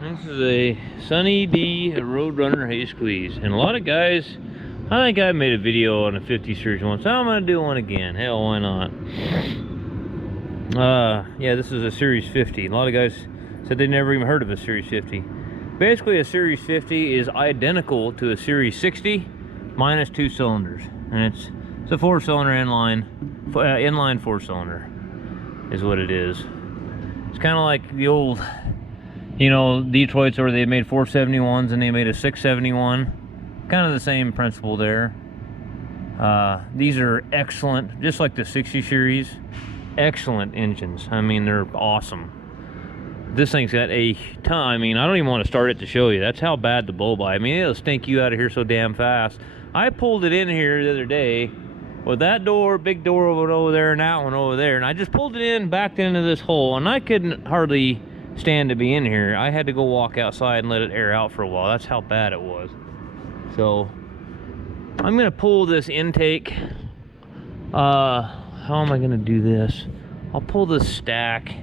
This is a Sunny D Roadrunner hay squeeze, and a lot of guys, I think I made a video on a 50 series once, so I'm gonna do one again. Hell, why not? Yeah, this is a Series 50. A lot of guys said they never even heard of a Series 50. Basically, a Series 50 is identical to a Series 60 minus 2 cylinders, and it's a 4-cylinder inline 4-cylinder is what it is. It's kind of like the old, you know, Detroits where they made 471s and they made a 671. Kind of the same principle there. These are excellent, just like the 60 series. Excellent engines. I mean, they're awesome. This thing's got a ton. I mean, I don't even want to start it to show you. That's how bad the blow by. I mean, it'll stink you out of here so damn fast. I pulled it in here the other day with that door, big door over there, and that one over there, and I just pulled it in, backed into this hole, and I couldn't hardly stand to be in here. I had to go walk outside and let it air out for a while. That's how bad it was. So I'm gonna pull this intake. How am I gonna do this? I'll pull this stack.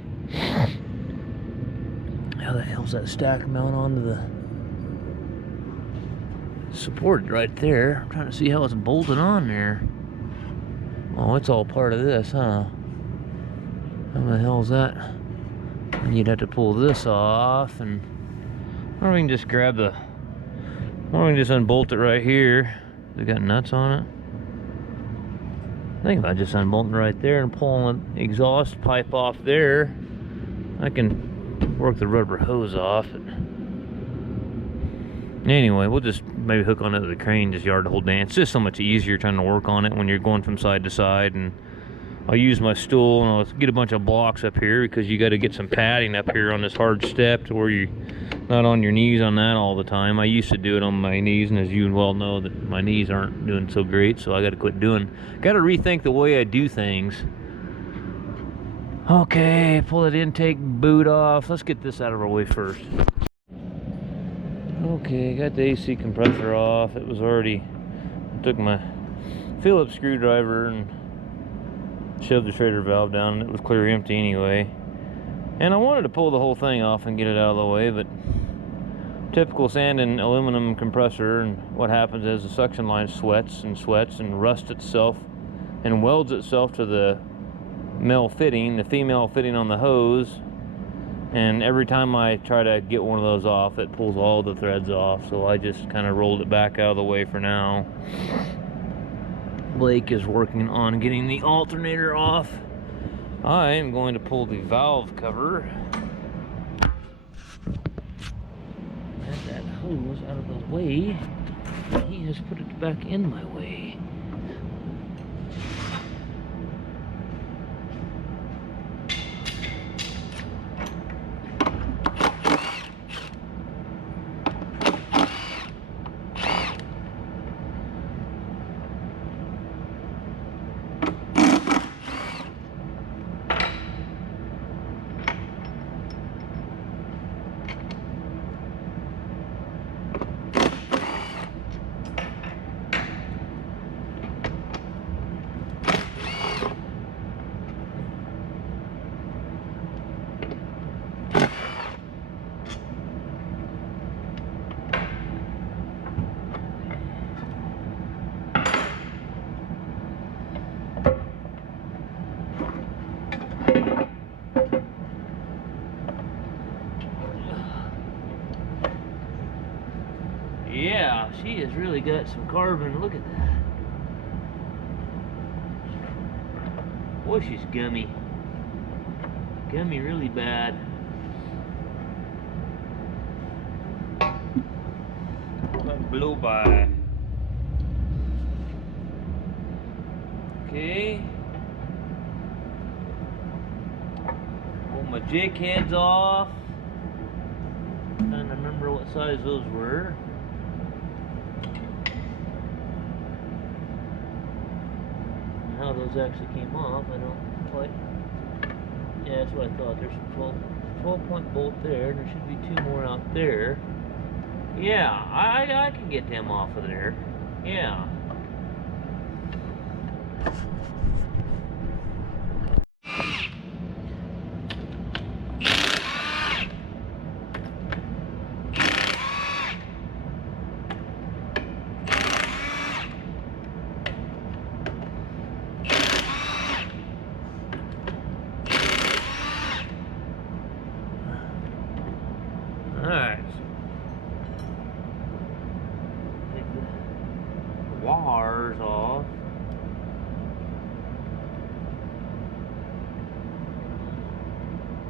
How the hell's that stack mount onto the support right there? I'm trying to see how it's bolted on there. Oh, it's all part of this, huh? How the hell's that? And you'd have to pull this off, and or we can just grab the, or we can just unbolt it right here. They got nuts on it. I think if I just unbolt it right there and pull the exhaust pipe off there, I can work the rubber hose off. Anyway, we'll just maybe hook onto the crane, just yard to hold down. It's just so much easier trying to work on it when you're going from side to side. And I'll use my stool and I'll get a bunch of blocks up here, because you got to get some padding up here on this hard step to where you're not on your knees on that all the time. I used to do it on my knees, and as you well know, that my knees aren't doing so great, so I got to quit doing. Got to rethink the way I do things. Okay, pull that intake boot off. Let's get this out of our way first. Okay, got the AC compressor off. It was already, I took my Phillips screwdriver and shoved the Schrader valve down, and it was clear empty anyway. And I wanted to pull the whole thing off and get it out of the way, but typical sand and aluminum compressor, and what happens is the suction line sweats and rusts itself and welds itself to the male fitting, the female fitting on the hose. And every time I try to get one of those off, it pulls all the threads off. So I just kind of rolled it back out of the way for now. Blake is working on getting the alternator off. I am going to pull the valve cover. Get that hose out of the way. He has put it back in my way. Yeah, she has really got some carbon. Look at that. Boy, she's gummy. Gummy really bad. Blow by. Okay. Pull my jig heads off. Trying to remember what size those were. How those actually came off, I don't quite. Yeah, that's what I thought. There's a 12-point bolt there, and there should be 2 more out there. Yeah, I can get them off of there. Yeah. Alright. Take the wires off.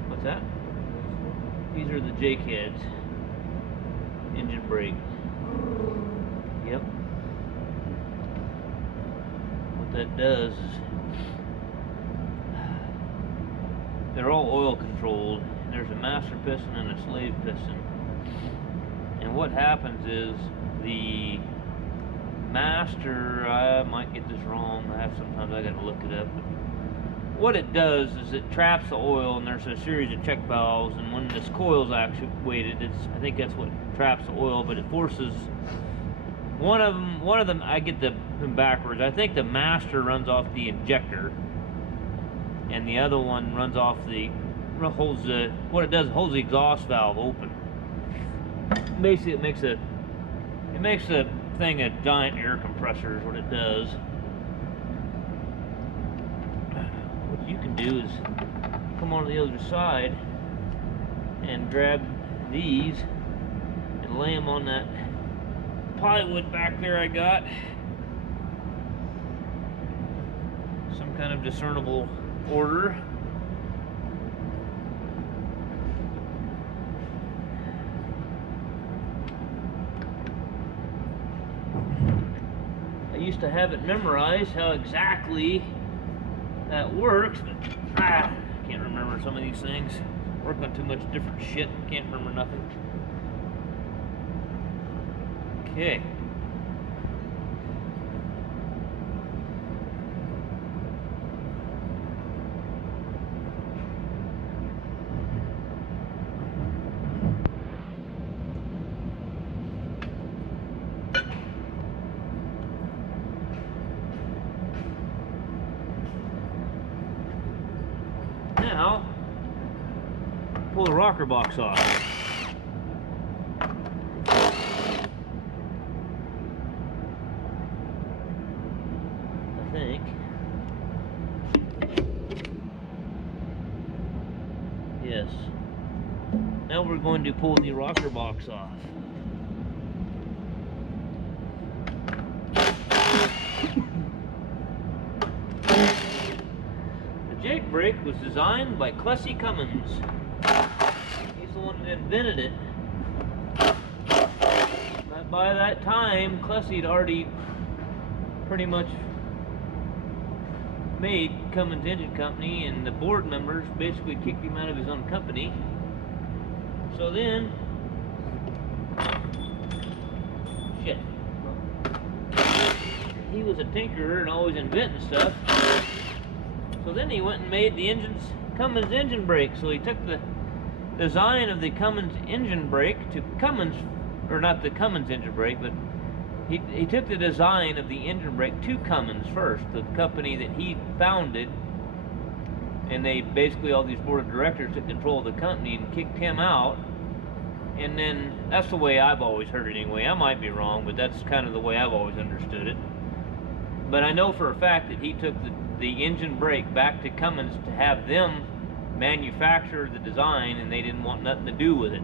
What's that? These are the Jake heads. Engine brake. Yep. What that does is they're all oil controlled. There's a master piston and a slave piston. And what happens is the master, I might get this wrong, sometimes I gotta look it up. What it does is it traps the oil, and there's a series of check valves, and when this coil's actuated, I think that's what traps the oil, but it forces one of them, I get them backwards. I think the master runs off the injector, and the other one runs off holds the exhaust valve open. Basically, it makes the thing a giant air compressor is what it does. What you can do is come on the other side and grab these and lay them on that plywood back there I got. Some kind of discernible order. I used to have it memorized how exactly that works, but I can't remember some of these things. Work on too much different shit, can't remember nothing. Okay. Now, pull the rocker box off. I think. Yes. Now we're going to pull the rocker box off. Jake brake was designed by Clessy Cummins. He's the one that invented it. But by that time, Clessy had already pretty much made Cummins Engine Company, and the board members basically kicked him out of his own company. So then, he was a tinkerer and always inventing stuff. So then he went and made the Cummins engine brake. So he took the design of the Cummins engine brake to Cummins, or not the Cummins engine brake, but he took the design of the engine brake to Cummins first, the company that he founded, and they basically, all these board of directors took control of the company and kicked him out. And then, that's the way I've always heard it anyway. I might be wrong, but that's kind of the way I've always understood it. But I know for a fact that he took the engine brake back to Cummins to have them manufacture the design, and they didn't want nothing to do with it.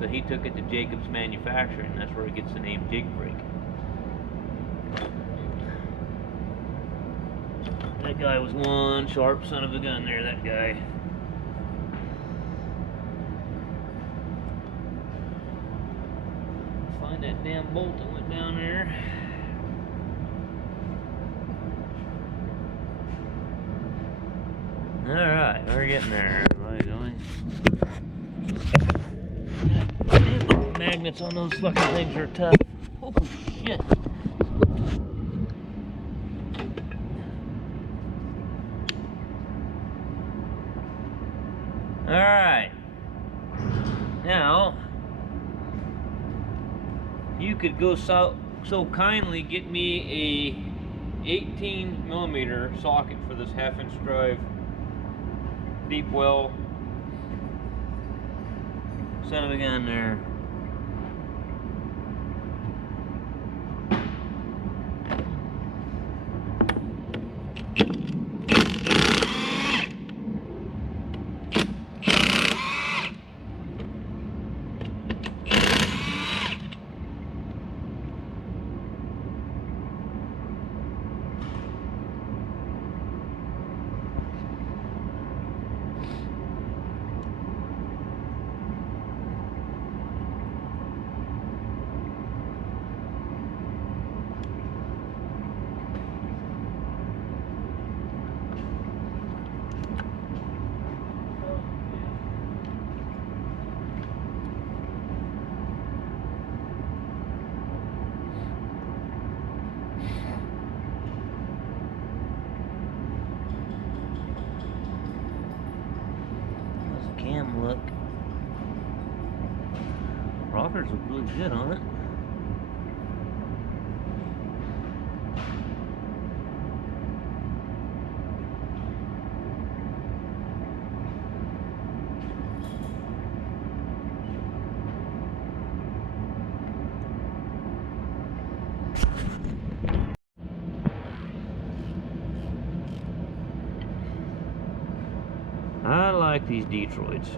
So he took it to Jacobs Manufacturing, and that's where he gets the name Jake Brake. That guy was one sharp son of a gun there, that guy. Find that damn bolt that went down there. Alright, we're getting there. Magnets on those fucking things are tough. Oh shit. Alright. Now, you could go so kindly get me a 18mm socket for this 1/2-inch drive deep well son of a gun there. Rockers look really good on it. I like these Detroits.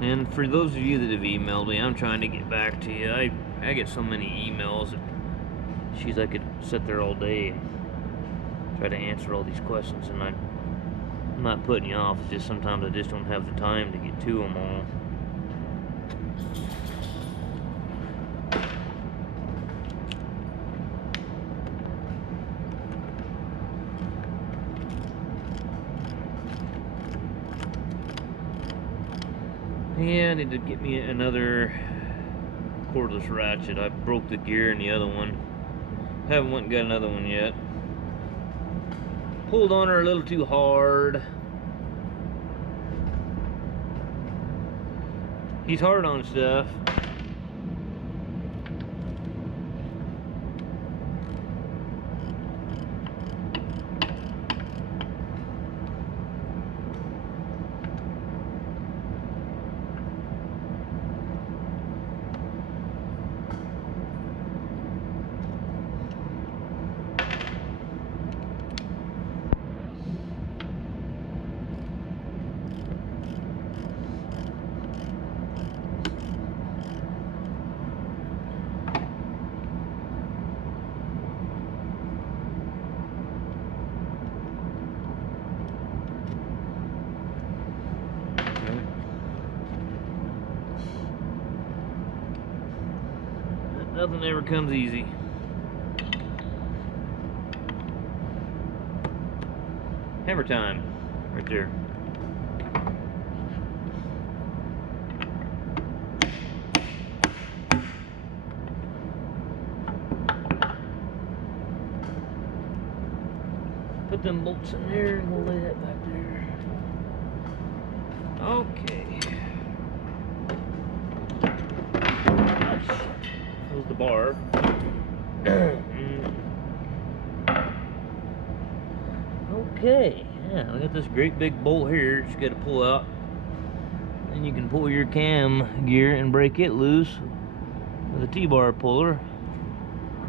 And for those of you that have emailed me, I'm trying to get back to you. I get so many emails that, geez, I could sit there all day and try to answer all these questions, and I'm not putting you off. It's just sometimes I just don't have the time to get to them all. Yeah, I need to get me another cordless ratchet. I broke the gear in the other one. Haven't went and got another one yet. Pulled on her a little too hard. He's hard on stuff. Nothing ever comes easy. Hammer time, right there. Put them bolts in there and we'll lay that back there. Okay. Close the bar. Okay, yeah, we got this great big bolt here. Just got to pull out, and you can pull your cam gear and break it loose with a T-bar puller.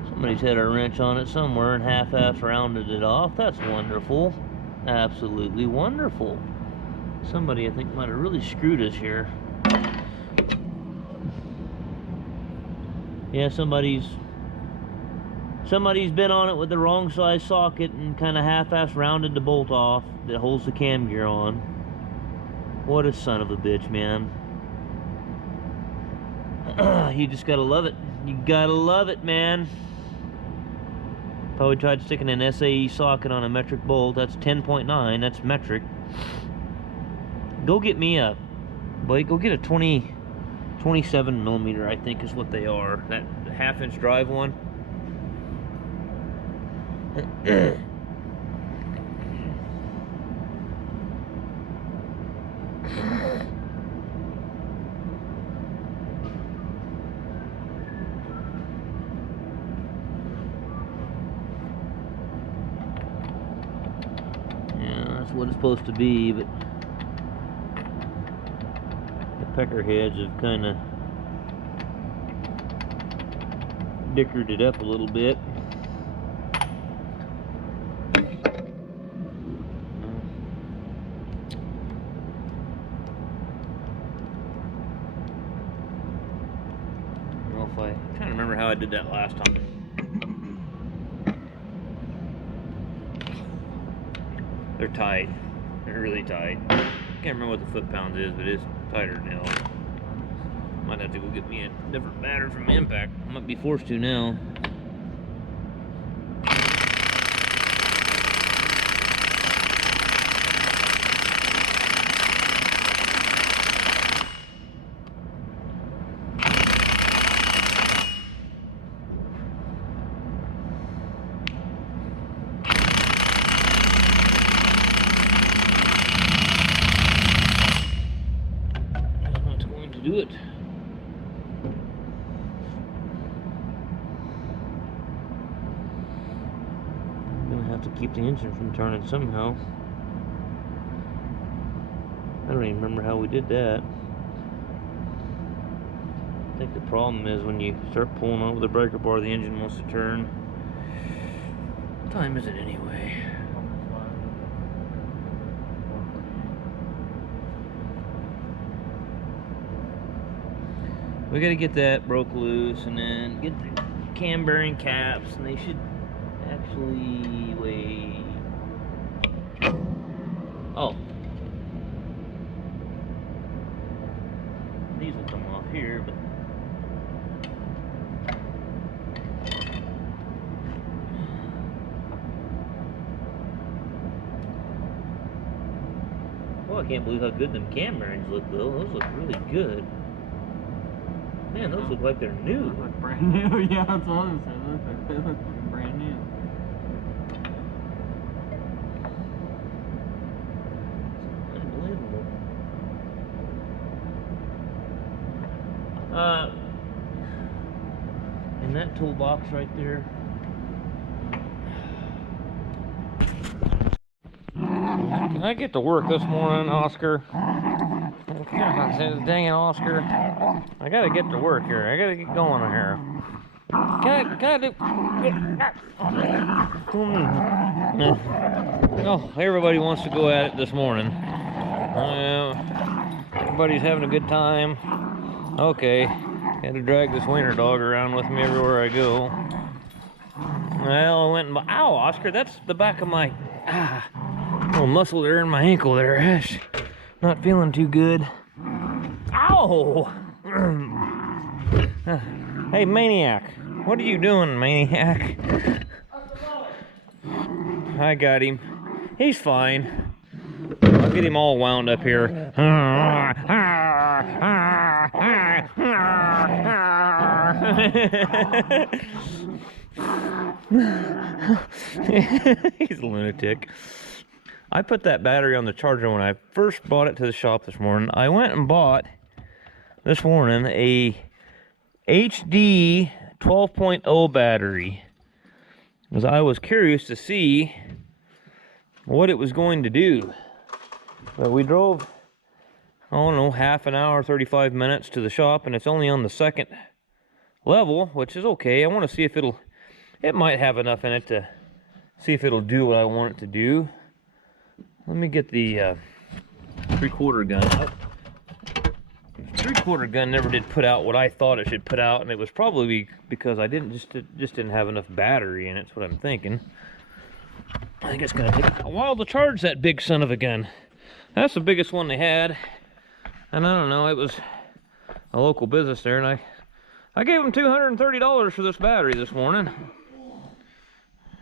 Somebody's had a wrench on it somewhere and half-ass rounded it off. That's wonderful, absolutely wonderful. Somebody, I think, might have really screwed us here. Yeah, somebody's been on it with the wrong size socket and kind of half-ass rounded the bolt off that holds the cam gear on. What a son of a bitch, man. You just gotta love it. You gotta love it, man. Probably tried sticking an SAE socket on a metric bolt. That's 10.9, that's metric. Go get me a, Blake, go get a 27 millimeter, I think is what they are. That half-inch drive one. Yeah, that's what it's supposed to be, but the pecker heads have kind of dickered it up a little bit. I'm trying to remember how I did that last time. They're tight. They're really tight. Can't remember what the foot-pounds is, but it's tighter than hell. Might have to go get me a different battery from Impact. I might be forced to now. to keep the engine from turning somehow. I don't even remember how we did that. I think the problem is when you start pulling over the breaker bar, the engine wants to turn. What time is it anyway? We gotta get that broke loose and then get the cam bearing caps, and they should actually weigh. Oh, these will come off here, but oh, I can't believe how good them cam bearings look though. Those look really good. Man, those look like they're new. They look brand new. Yeah, that's what I was saying. They look brand new. Unbelievable. In that toolbox right there. Can I get to work this morning, Oscar? Dang it, Oscar. I gotta get to work here. I gotta get going here. Can I do... Oh, everybody wants to go at it this morning. Everybody's having a good time. Okay. Had to drag this wiener dog around with me everywhere I go. Well, I went and... Ow, Oscar, that's the back of my... little muscle there in my ankle there, Ash. Not feeling too good. Ow! Hey, Maniac. What are you doing, Maniac? I got him. He's fine. I'll get him all wound up here. He's a lunatic. I put that battery on the charger when I first brought it to the shop this morning. I went and bought this morning a HD 12.0 battery because I was curious to see what it was going to do. But we drove, I don't know, half an hour, 35 minutes to the shop, and it's only on the second level, which is okay. I want to see if it might have enough in it to see if it'll do what I want it to do. Let me get the 3/4 gun. The 3/4 gun never did put out what I thought it should put out, and it was probably because I just didn't have enough battery in it. That's what I'm thinking. I think it's gonna take a while to charge that big son of a gun. That's the biggest one they had, and I don't know. It was a local business there, and I gave them $230 for this battery this morning.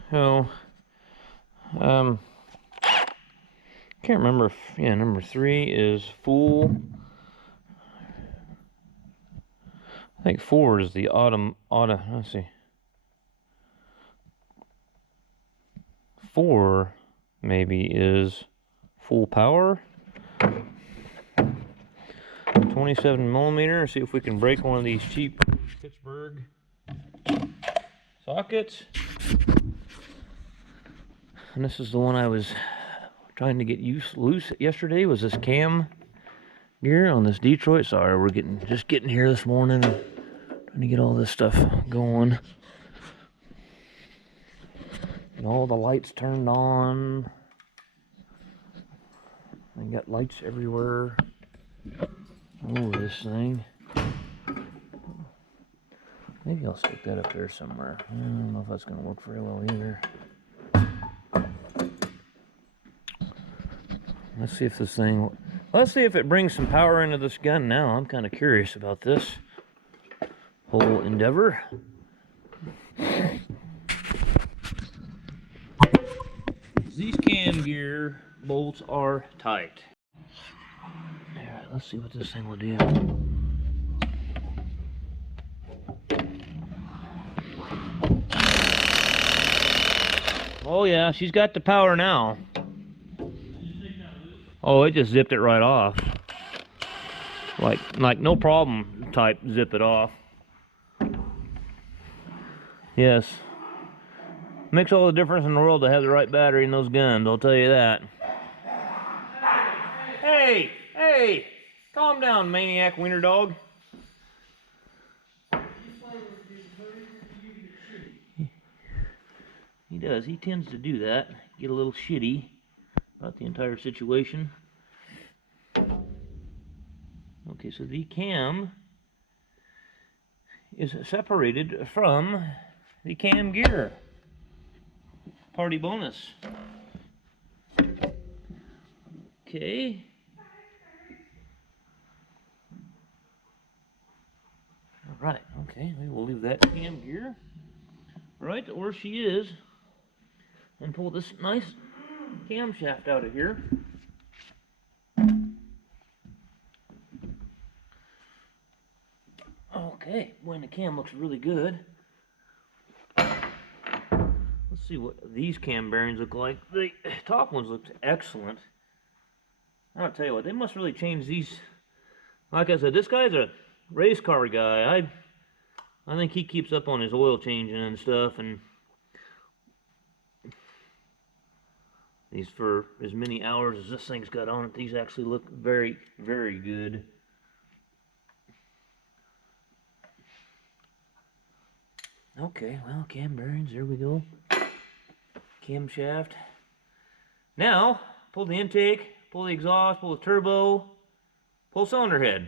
So, can't remember if, yeah, number 3 is full. I think 4 is the let's see. 4 maybe is full power. 27 millimeter. See if we can break one of these cheap Pittsburgh sockets. And this is the one I was trying to get loose yesterday, was this cam gear on this Detroit. Sorry, we're just getting here this morning and trying to get all this stuff going. And all the lights turned on. I got lights everywhere. Oh, this thing. Maybe I'll stick that up there somewhere. I don't know if that's going to work very well either. Let's see if let's see if it brings some power into this gun now. I'm kind of curious about this whole endeavor. These cam gear bolts are tight. Alright, let's see what this thing will do. Oh yeah, she's got the power now. Oh, it just zipped it right off. Like no problem type zip it off. Yes. Makes all the difference in the world to have the right battery in those guns, I'll tell you that. Hey, hey, calm down, maniac wiener dog. He does, he tends to do that, get a little shitty about the entire situation. Okay, so the cam is separated from the cam gear. Party bonus. Okay. Alright, okay, we'll leave that cam gear right where she is and pull this nice camshaft out of here. Okay, boy, the cam looks really good. Let's see what these cam bearings look like. The top ones look excellent. I'll tell you what, they must really change these. Like I said, this guy's a race car guy. I think he keeps up on his oil changing and stuff, and these, for as many hours as this thing's got on it, these actually look very, very good. Okay, well, cam bearings, there we go. Camshaft. Now, pull the intake, pull the exhaust, pull the turbo, pull cylinder head.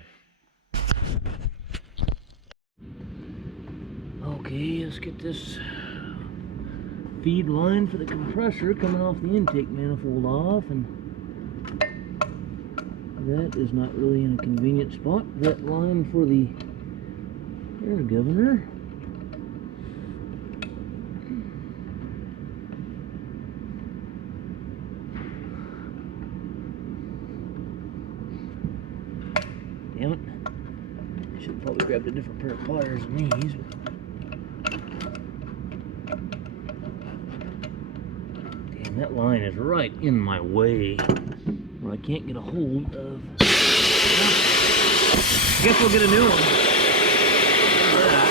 Okay, let's get this feed line for the compressor coming off the intake manifold off, and that is not really in a convenient spot. That line for the air governor. Damn it. I should have probably grabbed a different pair of pliers than these. Damn, that line is right in my way where I can't get a hold of. I guess we'll get a new one. Look at that.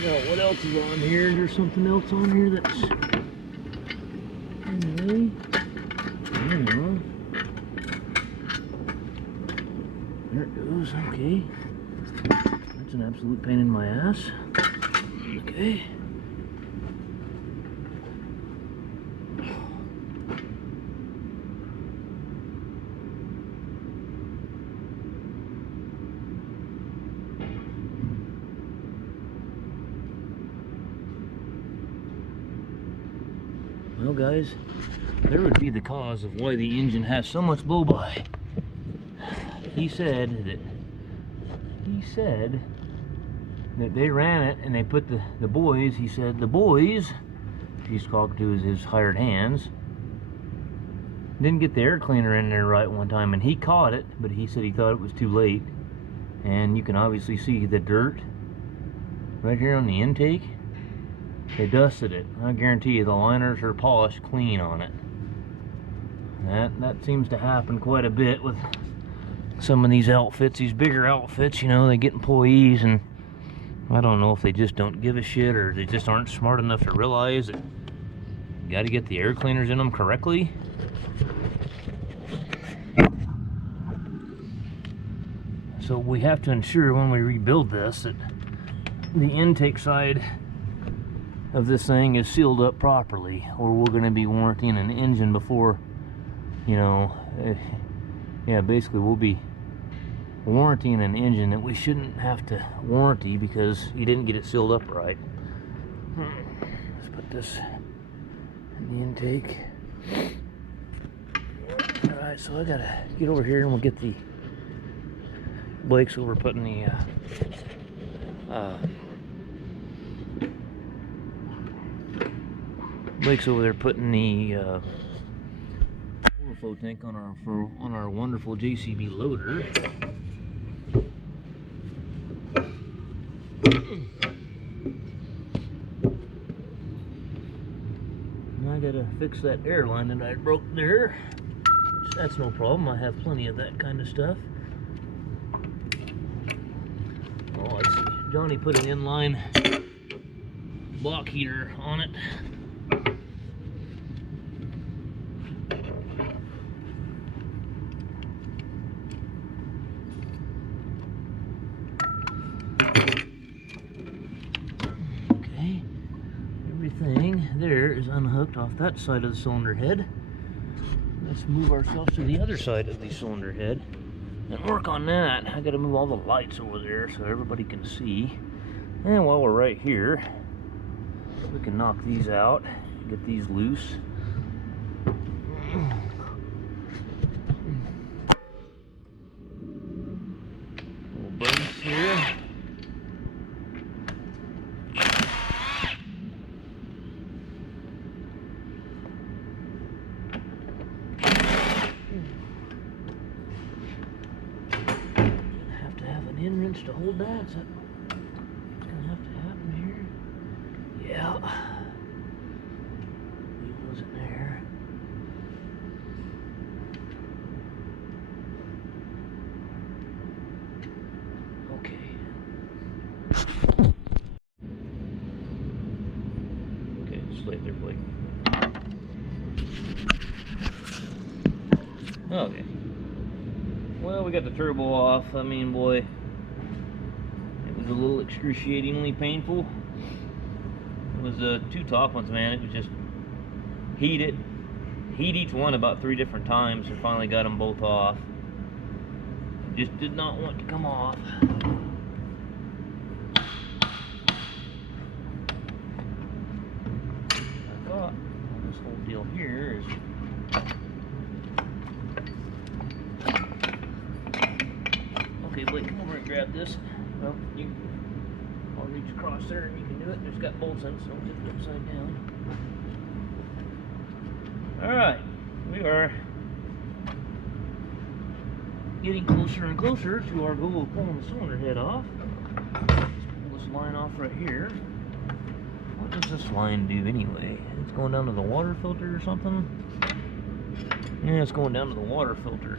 Now, what else is on here? Is there something else on here that's... Anyway, I don't know. There it goes, okay. That's an absolute pain in my ass. Okay. Well, guys, there would be the cause of why the engine has so much blow-by. He said that they ran it and they put the boys, he said the boys, he's talking to his hired hands, didn't get the air cleaner in there right one time, and he caught it, but he said he thought it was too late. And you can obviously see the dirt right here on the intake. They dusted it. I guarantee you the liners are polished clean on it. That seems to happen quite a bit with some of these outfits, these bigger outfits. You know, they get employees, and I don't know if they just don't give a shit or they just aren't smart enough to realize that you got to get the air cleaners in them correctly. So we have to ensure when we rebuild this that the intake side of this thing is sealed up properly, or we're going to be warrantying an engine before, you know, Yeah, basically we'll be warranting an engine that we shouldn't have to warranty because you didn't get it sealed up right. Let's put this in the intake. Alright, so I gotta get over here and we'll get the Blake's over putting the Blake's over there putting the overflow tank on our wonderful JCB loader. Now I gotta fix that air line that I broke there. That's no problem. I have plenty of that kind of stuff. Oh, let's see. Johnny put an inline block heater on it. Okay, everything there is unhooked off that side of the cylinder head. Let's move ourselves to the other side of the cylinder head and work on that. I gotta move all the lights over there so everybody can see. And while we're right here, we can knock these out, get these loose. Little brace here. In wrench to hold that, so it's gonna have to happen here. Yeah, he wasn't there. Okay. Okay, just lay it there, Blake. Okay. Well, we got the turbo off. I mean, boy, a little excruciatingly painful. It was two top ones, man. It was just heat each one about 3 different times and finally got them both off. It just did not want to come off. I thought this whole deal here is okay. Blake, come over and grab this. Well, I'll reach across there and you can do it. There's got bolts in it, so I'll tip it upside down. Alright, we are getting closer and closer to our goal of pulling the cylinder head off. Let's pull this line off right here. What does this line do anyway? It's going down to the water filter or something? Yeah, it's going down to the water filter.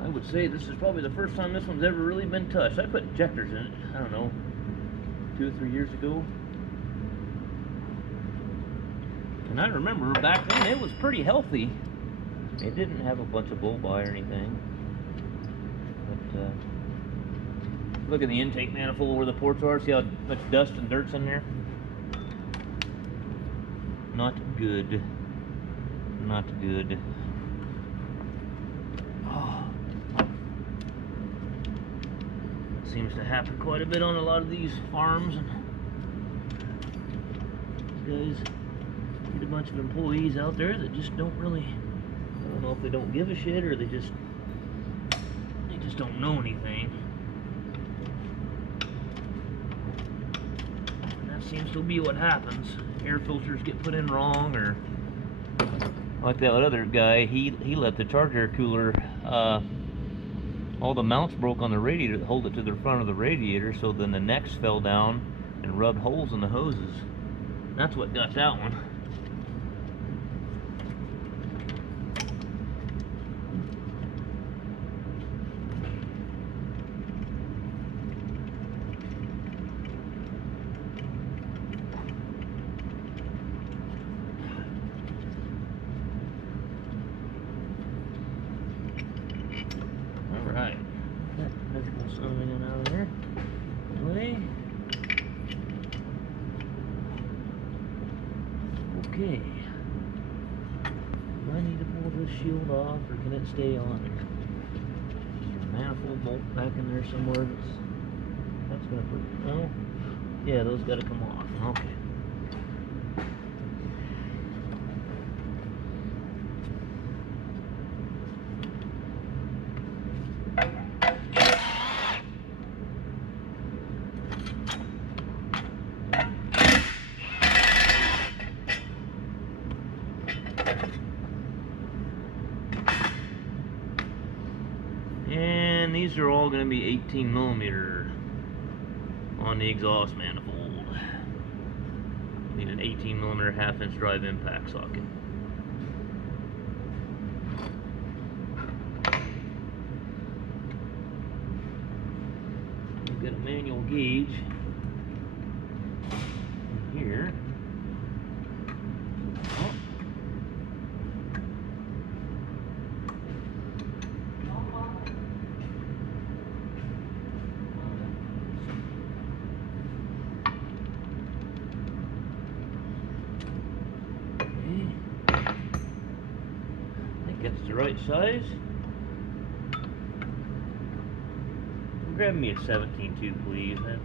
I would say this is probably the first time this one's ever really been touched. I put injectors in it, I don't know, 2 or 3 years ago. And I remember back then it was pretty healthy. It didn't have a bunch of bull-by or anything. But look at the intake manifold where the ports are. See how much dust and dirt's in there? Not good. Not good. Seems to happen quite a bit on a lot of these farms, and these guys get a bunch of employees out there that just don't really, I don't know if they don't give a shit or they just don't know anything. And that seems to be what happens. Air filters get put in wrong, or like that other guy, he let the charger cooler all the mounts broke on the radiator that hold it to the front of the radiator, so then the necks fell down and rubbed holes in the hoses. That's what got that one. way. Okay. Do I need to pull this shield off, or can it stay on there? Is there a manifold bolt back in there somewhere? That's gonna put. No. Yeah, those got to come off. Okay. And these are all going to be 18 millimeter on the exhaust manifold. Need an 18 millimeter half-inch drive impact socket. We've got a manual gauge in here. Oh. That's the right size. Grab me a 17 too, please. That's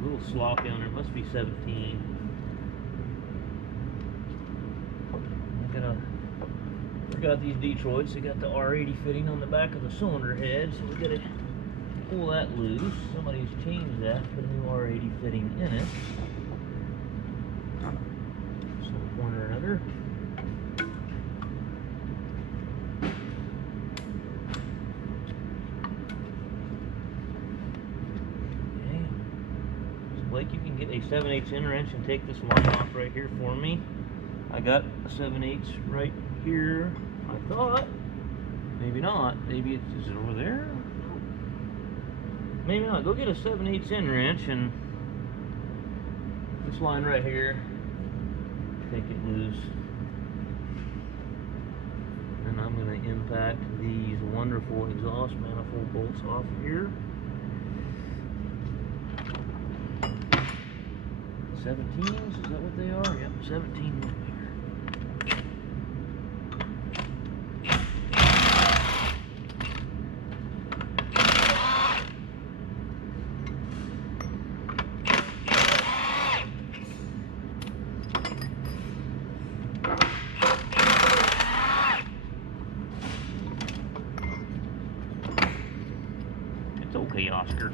a little sloppy on there. It must be 17. Forgot these Detroits. They got the R80 fitting on the back of the cylinder head, so we gotta pull that loose. Somebody's changed that, put a new R80 fitting in it. Some point or another. Blake, you can get a 7/8 end wrench and take this line off right here for me. I got a 7/8 right here. I thought. Maybe not. Maybe it's, is it over there? Maybe not. Go get a 7/8 end wrench and this line right here. Take it loose. And I'm going to impact these wonderful exhaust manifold bolts off of here. 17s, is that what they are? Yep, 17 millimeter. It's okay, Oscar.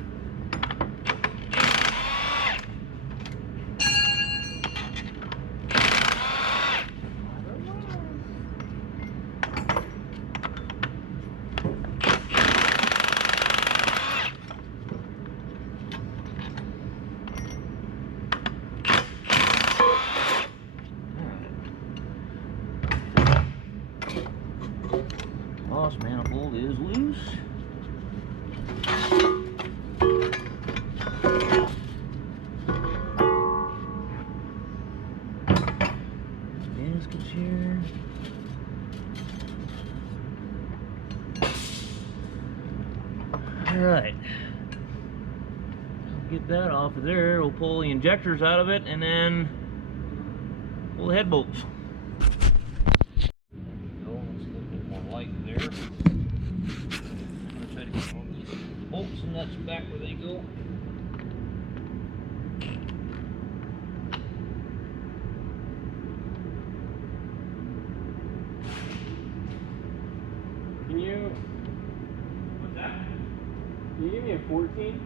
Exhaust manifold is loose. Gaskets here. Alright. Get that off of there. We'll pull the injectors out of it and then pull the head bolts. Bolts and nuts back where they go. Can you? What's that? Can you give me a 14?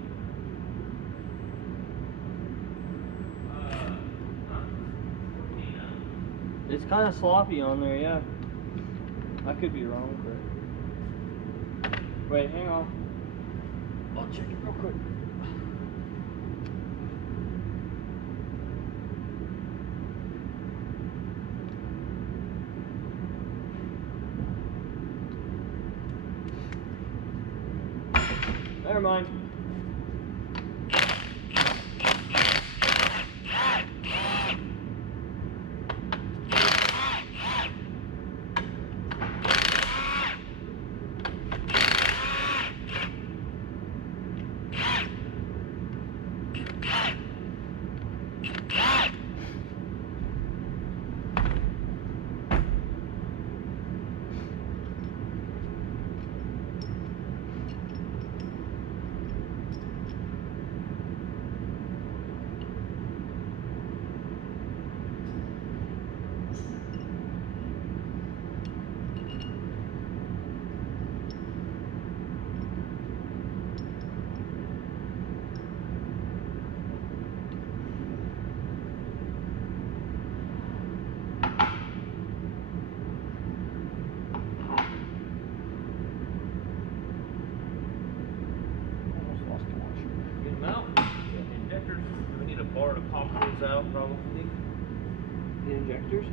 It's kind of sloppy on there, yeah. I could be wrong, but wait, hang on. I'll check it real quick. Never mind. bar to pop those out, probably. The injectors?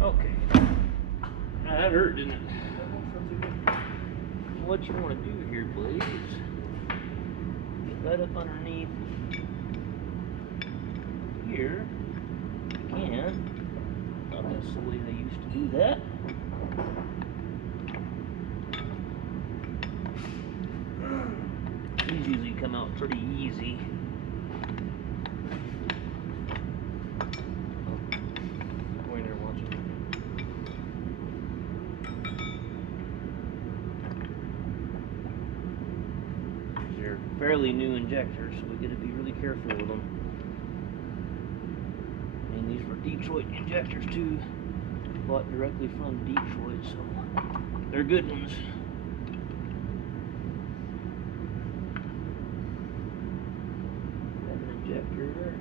Okay. Now that hurt, didn't it? What you want to do here, please, get right up underneath here. You can. Not that's the way they used to do that. These usually come out pretty easy. Pointer watching. They're fairly new injectors, so we got to be really careful with them. I mean, these were Detroit injectors too, bought directly from Detroit, so they're good ones. Got an injector.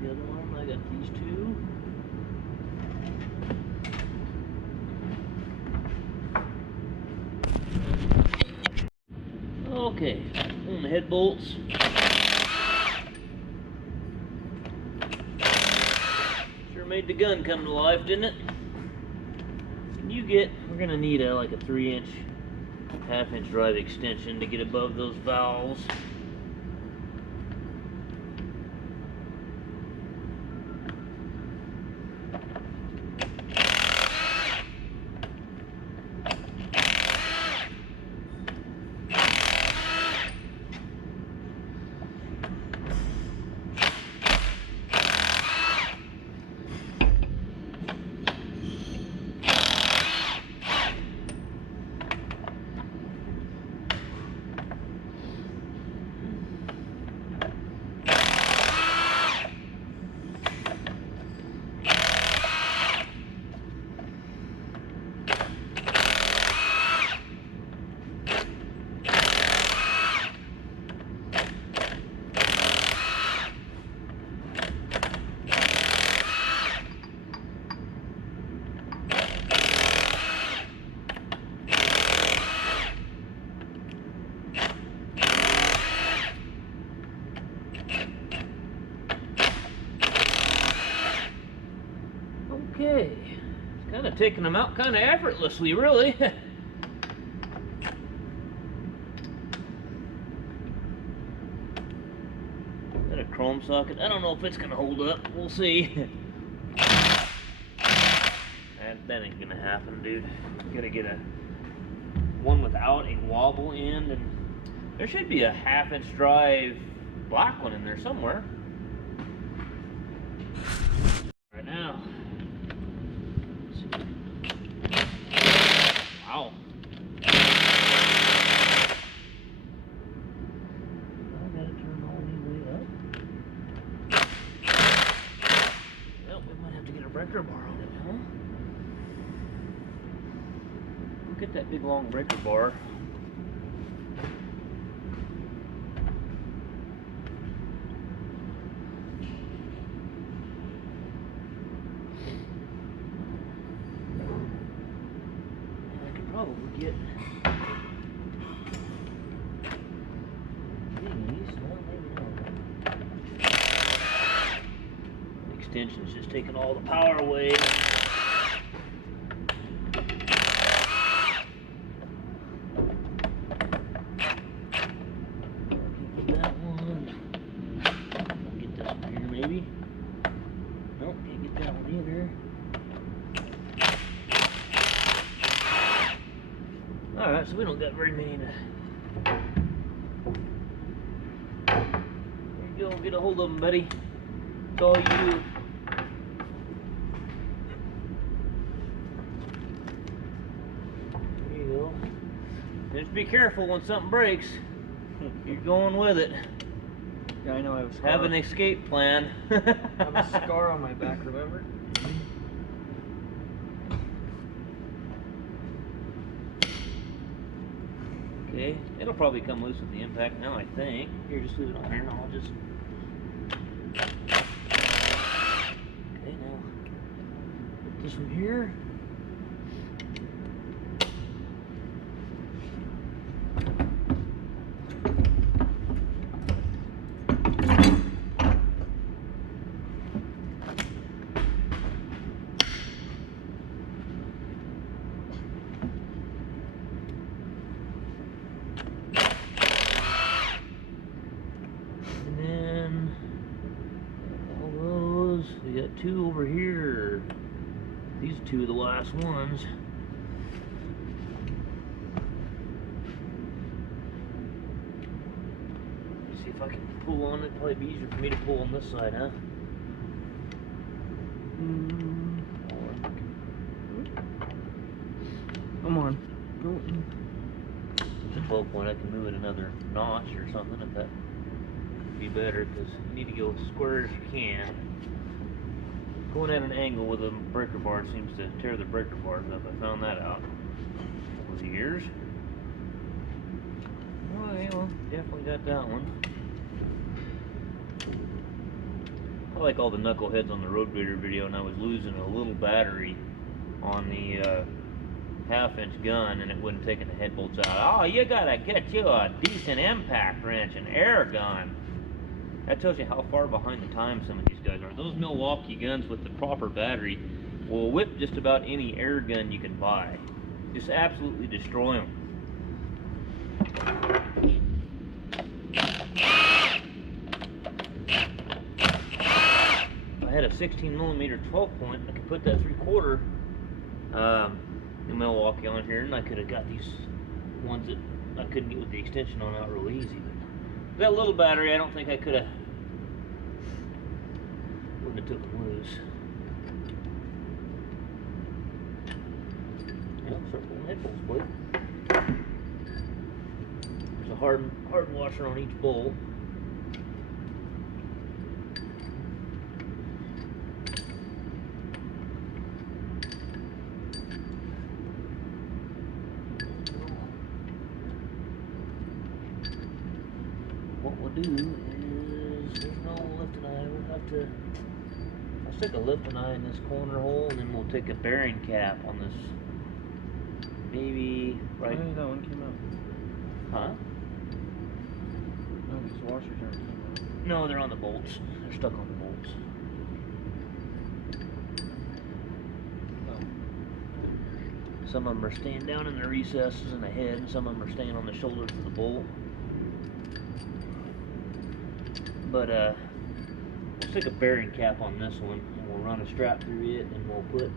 The other one, I got these two. Okay, on the head bolts. Sure made the gun come to life, didn't it? Can you get, we're gonna need like a 3-inch, half-inch drive extension to get above those valves. Okay, it's kind of taking them out kind of effortlessly, really. Got a chrome socket. I don't know if it's gonna hold up. We'll see. That ain't gonna happen, dude. Gotta get a one without a wobble end, and there should be a 1/2-inch drive black one in there somewhere. Right now. Wow. I gotta turn all the way up. Well, we might have to get a breaker bar on it, huh? Look at that big long breaker bar. Probably get these. Well, maybe not. The extension's just taking all the power away. Get that one. Get this one here, maybe. Nope, can't get that one either. Alright, so we don't got very many to... There you go, get a hold of them, buddy. It's all you. There you go. Just be careful when something breaks. You're going with it. Yeah, I know I have a scar. Have an escape plan. I have a scar on my back, remember? okay. It'll probably come loose with the impact now, I think. Here, just leave it on here and I'll just... Okay, now, put this one here. We got two over here. These two are the last ones. Let's see if I can pull on it. Probably be easier for me to pull on this side, huh? Come on. At the 12 point, I can move it another notch or something if that would be better, because you need to go as square as you can. Going at an angle with a breaker bar seems to tear the breaker bars up. I found that out over the years. Oh, yeah, well, definitely got that one. I like all the knuckleheads on the road grader video, and I was losing a little battery on the half-inch gun, and it wasn't taking the head bolts out. Oh, you gotta get you a decent impact wrench, an air gun. That tells you how far behind the times some of these guys are. Those Milwaukee guns with the proper battery will whip just about any air gun you can buy. Just absolutely destroy them. If I had a 16mm 12 point, I could put that 3/4 Milwaukee on here, and I could have got these ones that I couldn't get with the extension on out real easy. But that little battery, I don't think I could have. Wouldn't have took it loose. Yep, start pulling head bolts, boy. There's a hard washer on each bolt. What we'll do is, there's no lifting eye. We'll have to, I'll stick a lifting eye in this corner hole, and then we'll take a bearing cap on this. Maybe right. I think that one came out. Huh? No, these washers aren't coming out. No, they're on the bolts. They're stuck on the bolts. Oh. Some of them are staying down in the recesses in the head, and some of them are staying on the shoulders of the bolt. But we'll stick a bearing cap on this one, and we'll run a strap through it, and we'll put,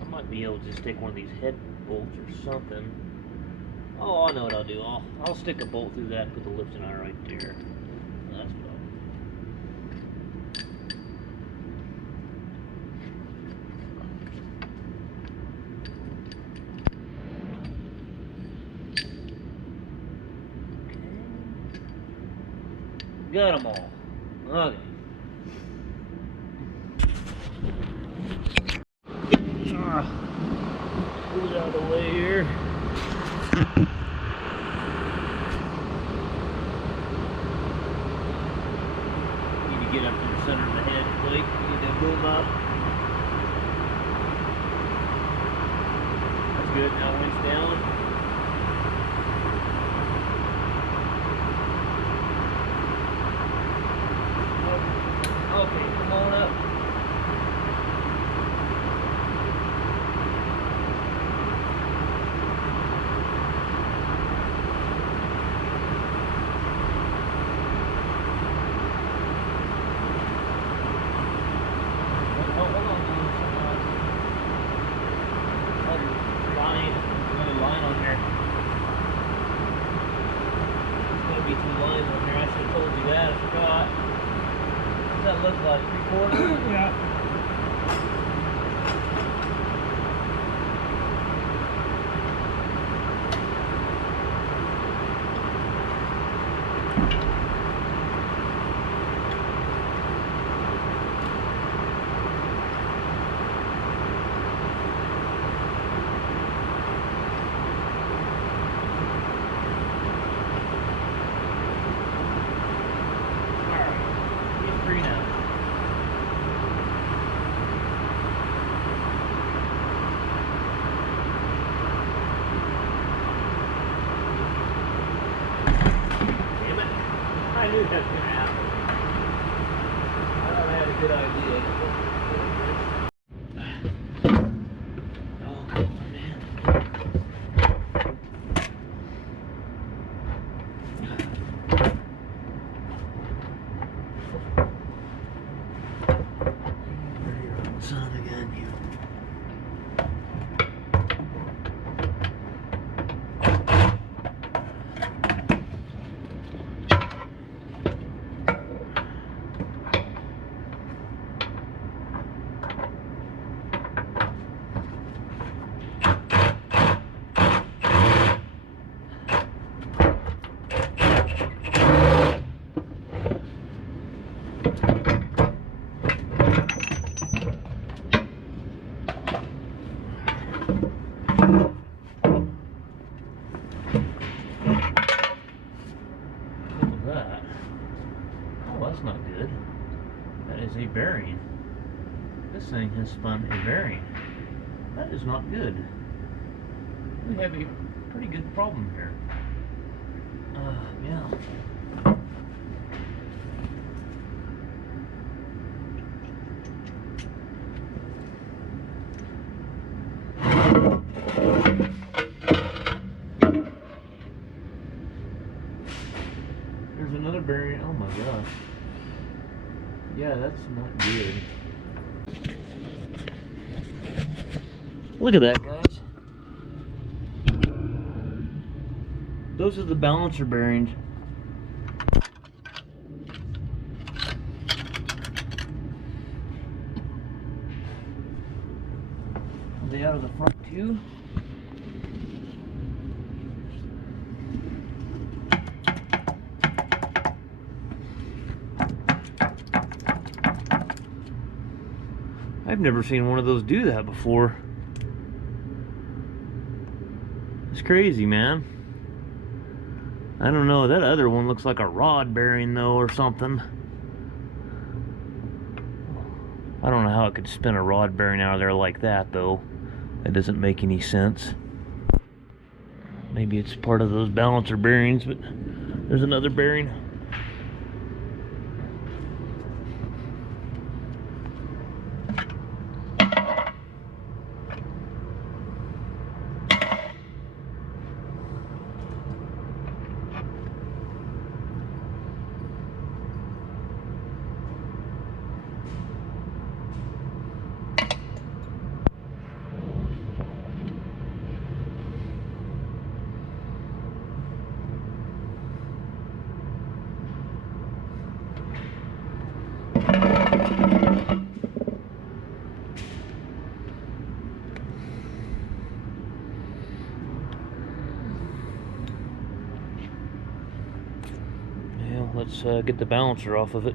I might be able to just take one of these head bolts or something. Oh, I know what I'll do. I'll stick a bolt through that and put the lifting eye right there. That's what got them all. Okay. Move it out of the way here. Need to get up to the center of the head plate. Need to boom up. That's good. Now winch down. Okay, come on up. Hold on. Another line on there. There's going to be 2 lines on there. I should have told you that. I forgot. What does that look like? 3/4? Yeah. knew that was gonna happen. I thought I had a good idea. Oh, come on, man. Son of a gun, you. That. Oh, that's not good. That is a bearing. This thing has spun a bearing. That is not good. We have a pretty good problem here. Yeah. There's another bearing. Oh my gosh. Yeah, that's not good. Look at that, guys. Those are the balancer bearings. Are they out of the front too? I've never seen one of those do that before. It's crazy, man. I don't know, that other one looks like a rod bearing though or something. I don't know how it could spin a rod bearing out of there like that though. That doesn't make any sense. Maybe it's part of those balancer bearings, but there's another bearing. Let's get the balancer off of it.